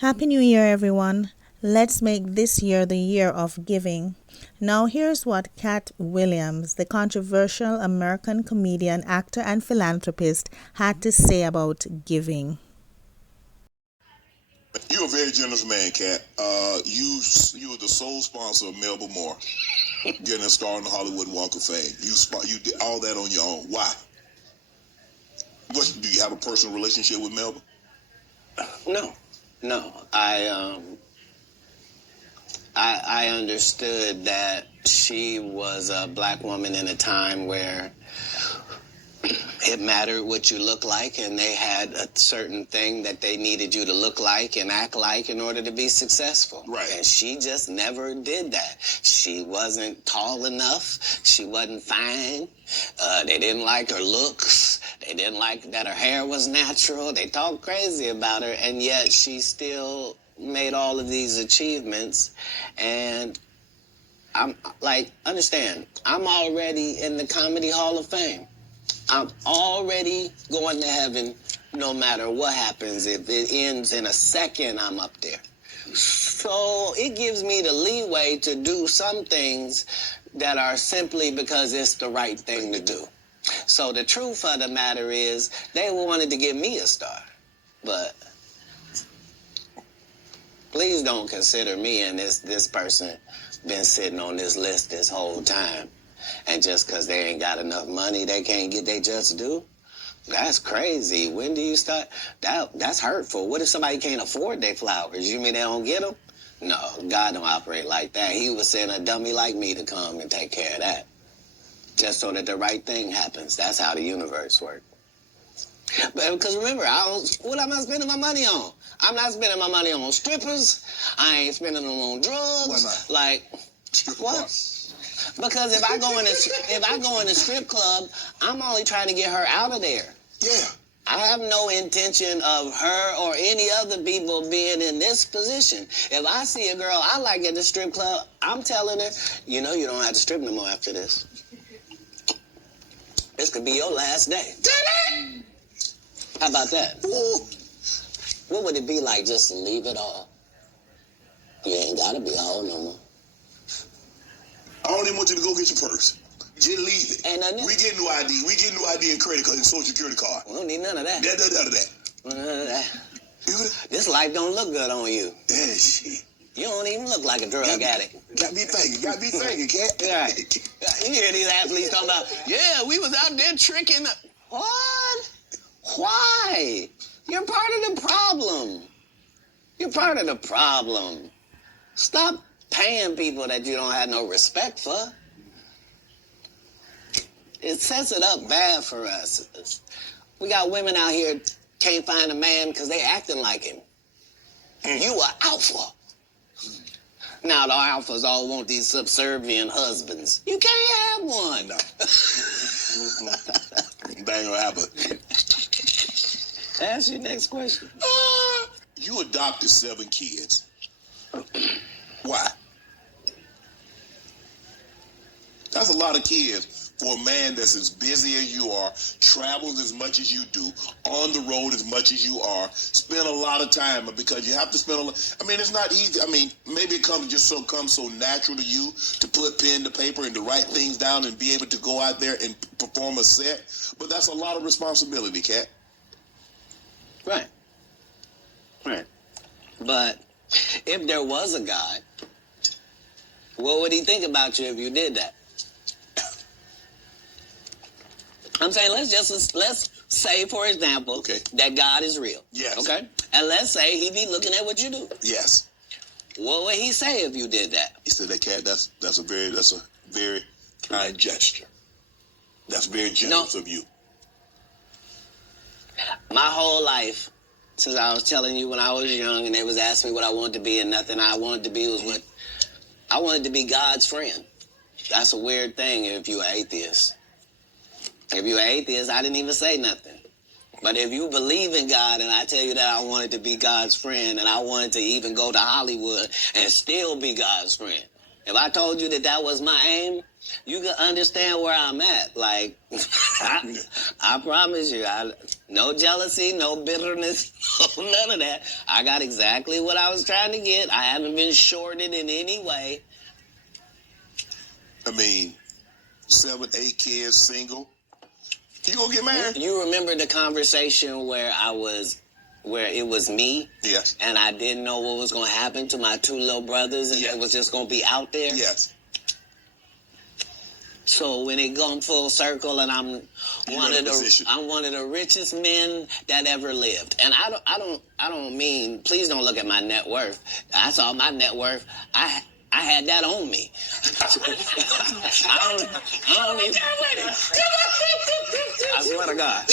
Happy New Year, everyone. Let's make this year the year of giving. Now, here's what Katt Williams, the controversial American comedian, actor, and philanthropist, had to say about giving. You're a very generous man, Kat. You were the sole sponsor of Melba Moore getting a star on the Hollywood Walk of Fame. You did all that on your own. Why? Do you have a personal relationship with Melba? No, no. I understood that she was a black woman in a time where it mattered what you look like, and they had a certain thing that they needed you to look like and act like in order to be successful. Right. And she just never did that. She wasn't tall enough. She wasn't fine. They didn't like her looks. They didn't like that her hair was natural. They talked crazy about her, and yet she still made all of these achievements. And I'm like, understand, I'm already in the Comedy Hall of Fame. I'm already going to heaven no matter what happens. If it ends in a second, I'm up there. So it gives me the leeway to do some things that are simply because it's the right thing to do. So the truth of the matter is they wanted to give me a star. But please don't consider me and this person been sitting on this list this whole time. And just because they ain't got enough money, they can't get their just due? That's crazy. When do you start? That's hurtful. What if somebody can't afford their flowers? You mean they don't get them? No, God don't operate like that. He would send a dummy like me to come and take care of that. Just so that the right thing happens. That's how the universe works. But because remember, what am I spending my money on? I'm not spending my money on strippers. I ain't spending them on drugs. Why not? Like, what? Because if I go in a strip club, I'm only trying to get her out of there. Yeah. I have no intention of her or any other people being in this position. If I see a girl I like at the strip club, I'm telling her, you know, you don't have to strip no more after this. This could be your last day. How about that? What would it be like just to leave it all? You ain't got to be a hoe no more. I don't even want you to go get your purse. Just leave it. Ain't nothing. We get new ID. We get new ID and credit card and social security card. We don't need none of that. None of that. None of that. You know? This life don't look good on you. Yeah, shit. You don't even look like a drug addict. Got me thinking, Kat. Right. You hear these athletes talking about, yeah, we was out there tricking. What? Why? You're part of the problem. You're part of the problem. Stop paying people that you don't have no respect for. It sets it up bad for us. We got women out here can't find a man because they acting like him. You are alpha. Now the alphas all want these subservient husbands. You can't have one. No. That ain't gonna happen. Ask your next question. You adopted 7 kids. Why? That's a lot of kids for a man that's as busy as you are, travels as much as you do, on the road as much as you are, spend a lot of time because you have to spend a lot. I mean, it's not easy. I mean, maybe it comes so natural to you to put pen to paper and to write things down and be able to go out there and perform a set. But that's a lot of responsibility, Kat. Right. Right. But if there was a God, what would he think about you if you did that? I'm saying let's say, for example, okay, that God is real. Yes. Okay? And let's say he be looking at what you do. Yes. What would he say if you did that? He said, that Kat, that's a very kind gesture. That's very generous of you. My whole life, since I was telling you when I was young and they was asking me what I wanted to be, and nothing I wanted to be was what I wanted to be God's friend. That's a weird thing if you're an atheist. If you're an atheist, I didn't even say nothing. But if you believe in God and I tell you that I wanted to be God's friend and I wanted to even go to Hollywood and still be God's friend, If I told you that that was my aim, you could understand where I'm at. Like, I promise you, no jealousy, no bitterness, none of that. I got exactly what I was trying to get. I haven't been shorted in any way. I mean, 7, 8 kids, single. You gonna get married? You remember the conversation where it was me? Yes. And I didn't know what was going to happen to my 2 little brothers, and it was just going to be out there? Yes. So when it come full circle, and I'm one of the richest men that ever lived, and I don't mean, please don't look at my net worth. I saw my net worth. I had that on me. I don't even. I swear to God.